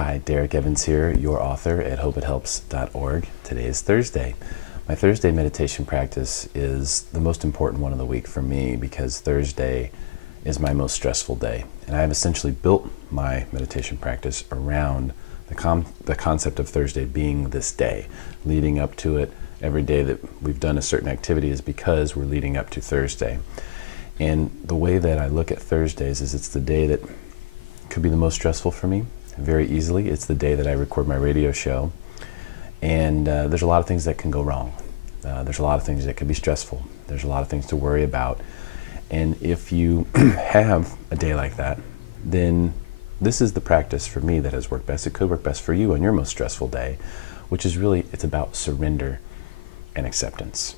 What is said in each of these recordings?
Hi, Derek Evans here, your author at hopeithelps.org. Today is Thursday. My Thursday meditation practice is the most important one of the week for me because Thursday is my most stressful day. And I have essentially built my meditation practice around the concept of Thursday being this day. Leading up to it, every day that we've done a certain activity is because we're leading up to Thursday. And the way that I look at Thursdays is it's the day that could be the most stressful for me. Very easily. It's the day that I record my radio show, and there's a lot of things that can go wrong. There's a lot of things that could be stressful. There's a lot of things to worry about, and if you have a day like that, then this is the practice for me that has worked best. It could work best for you on your most stressful day, which is really, it's about surrender and acceptance.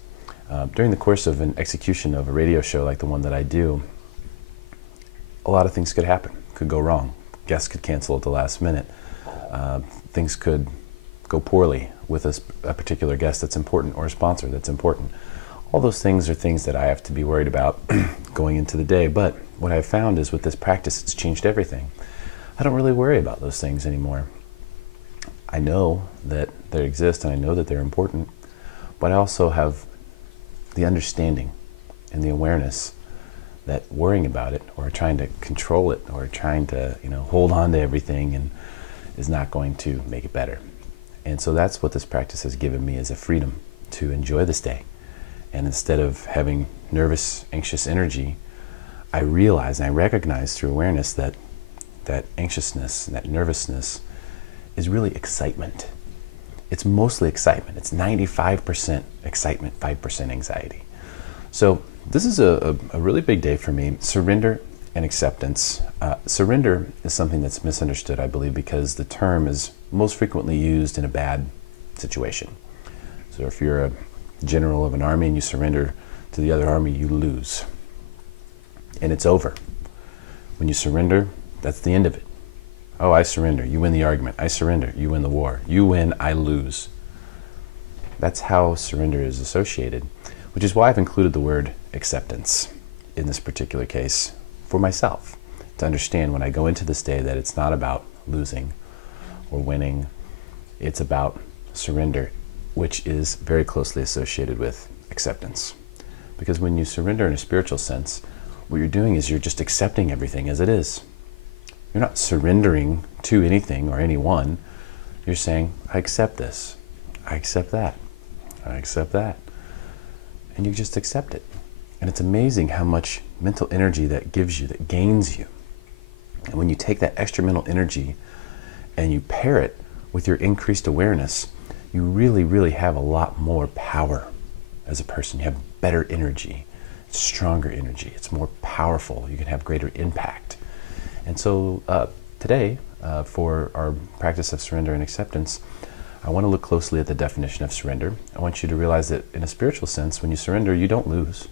During the course of an execution of a radio show like the one that I do, a lot of things could happen, could go wrong. Guests could cancel at the last minute. Things could go poorly with a particular guest that's important or a sponsor that's important. All those things are things that I have to be worried about going into the day. But what I've found is with this practice, it's changed everything. I don't really worry about those things anymore. I know that they exist and I know that they're important, but I also have the understanding and the awareness that worrying about it or trying to control it or trying to hold on to everything and is not going to make it better. And so that's what this practice has given me, is a freedom to enjoy this day. And instead of having nervous, anxious energy, I realize and I recognize through awareness that that anxiousness and that nervousness is really excitement. It's mostly excitement. It's 95% excitement, 5% anxiety. So this is a really big day for me. Surrender and acceptance. Surrender is something that's misunderstood, I believe, because the term is most frequently used in a bad situation. So if you're a general of an army and you surrender to the other army, you lose. And it's over. When you surrender, that's the end of it. Oh, I surrender. You win the argument. I surrender. You win the war. You win, I lose. That's how surrender is associated, which is why I've included the word acceptance in this particular case for myself, to understand when I go into this day that it's not about losing or winning, it's about surrender, which is very closely associated with acceptance. Because when you surrender in a spiritual sense, what you're doing is you're just accepting everything as it is. You're not surrendering to anything or anyone. You're saying, I accept this, I accept that, I accept that. And you just accept it. And it's amazing how much mental energy that gives you, that gains you. And when you take that extra mental energy and you pair it with your increased awareness, you really, really have a lot more power as a person. You have better energy, stronger energy. It's more powerful. You can have greater impact. And so today, for our practice of surrender and acceptance, I want to look closely at the definition of surrender. I want you to realize that in a spiritual sense, when you surrender, you don't lose.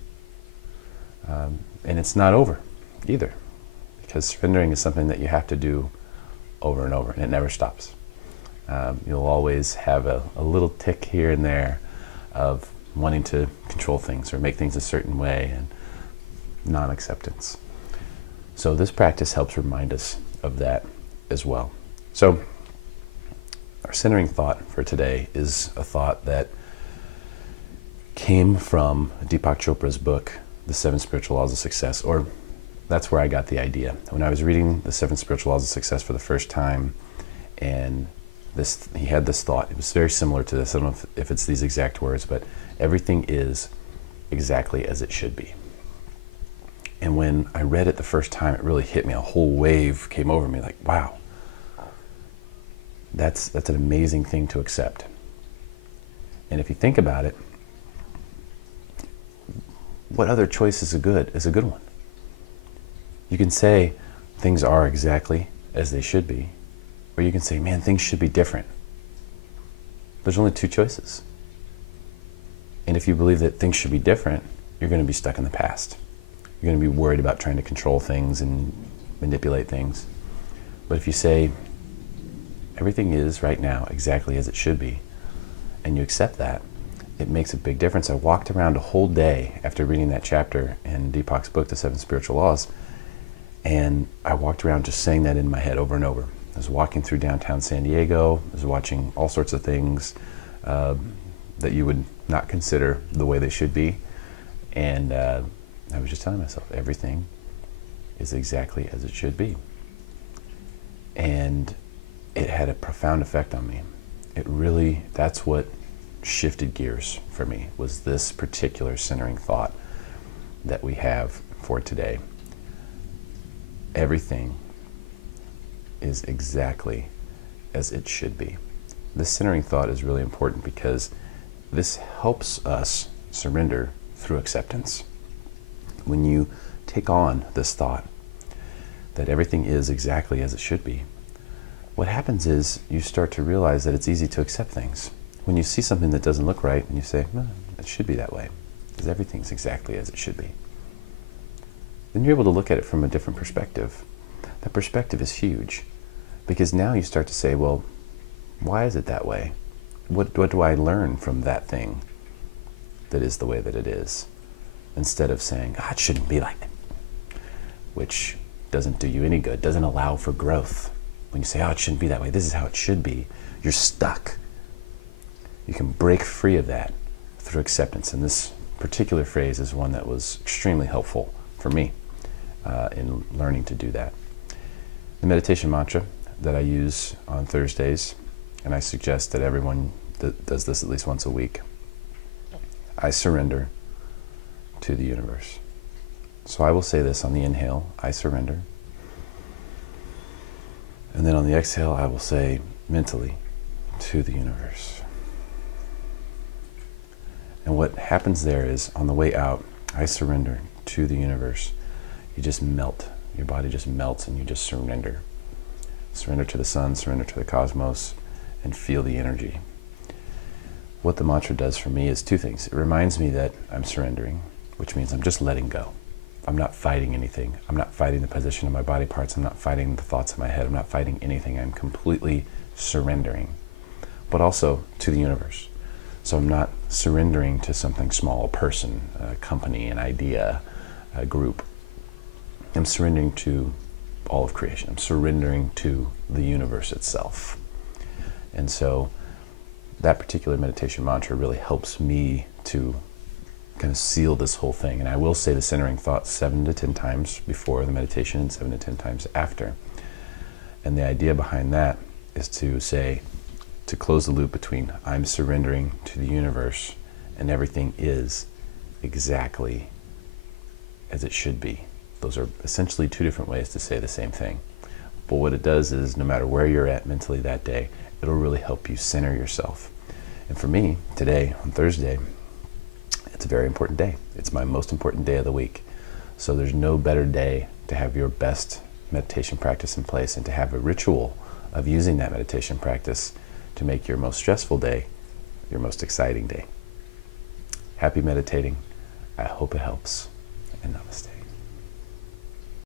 And it's not over either, because surrendering is something that you have to do over and over, and it never stops. You'll always have a little tick here and there of wanting to control things or make things a certain way, and non-acceptance. So this practice helps remind us of that as well. So our centering thought for today is a thought that came from Deepak Chopra's book, The 7 Spiritual Laws of Success, or that's where I got the idea. When I was reading The 7 Spiritual Laws of Success for the first time, and he had this thought. It was very similar to this. I don't know if it's these exact words, but everything is exactly as it should be. And when I read it the first time, it really hit me. A whole wave came over me, like, wow. That's an amazing thing to accept. And if you think about it, what other choice is a good one? You can say things are exactly as they should be, or you can say, man, things should be different. There's only two choices. And if you believe that things should be different, you're going to be stuck in the past. You're going to be worried about trying to control things and manipulate things. But if you say, everything is right now exactly as it should be, and you accept that, it makes a big difference. I walked around a whole day after reading that chapter in Deepak's book, The 7 Spiritual Laws, and I walked around just saying that in my head over and over. I was walking through downtown San Diego. I was watching all sorts of things that you would not consider the way they should be. And I was just telling myself, everything is exactly as it should be. And it had a profound effect on me. It really, that's what shifted gears for me, was this particular centering thought that we have for today. Everything is exactly as it should be. This centering thought is really important because this helps us surrender through acceptance. When you take on this thought that everything is exactly as it should be, what happens is you start to realize that it's easy to accept things. When you see something that doesn't look right and you say, no, it should be that way, because everything's exactly as it should be, then you're able to look at it from a different perspective. That perspective is huge, because now you start to say, well, why is it that way? What do I learn from that thing that is the way that it is? Instead of saying, it shouldn't be like that, which doesn't do you any good, doesn't allow for growth. When you say, it shouldn't be that way, this is how it should be, you're stuck. You can break free of that through acceptance. And this particular phrase is one that was extremely helpful for me in learning to do that. The meditation mantra that I use on Thursdays, and I suggest that everyone that does this at least once a week, I surrender to the universe. So I will say this on the inhale, I surrender. And then on the exhale, I will say mentally, to the universe. And what happens there is, on the way out, I surrender to the universe. You just melt. Your body just melts and you just surrender. Surrender to the sun, surrender to the cosmos, and feel the energy. What the mantra does for me is two things. It reminds me that I'm surrendering, which means I'm just letting go. I'm not fighting anything. I'm not fighting the position of my body parts. I'm not fighting the thoughts in my head. I'm not fighting anything. I'm completely surrendering, but also to the universe. So I'm not surrendering to something small, a person, a company, an idea, a group. I'm surrendering to all of creation. I'm surrendering to the universe itself. And so that particular meditation mantra really helps me to kind of seal this whole thing. And I will say the centering thought 7 to 10 times before the meditation and 7 to 10 times after. And the idea behind that is to say, to close the loop between I'm surrendering to the universe and everything is exactly as it should be. Those are essentially two different ways to say the same thing. But what it does is, no matter where you're at mentally that day, it'll really help you center yourself. And for me, today, on Thursday, it's a very important day. It's my most important day of the week. So there's no better day to have your best meditation practice in place and to have a ritual of using that meditation practice to make your most stressful day your most exciting day. Happy meditating. I hope it helps, and namaste.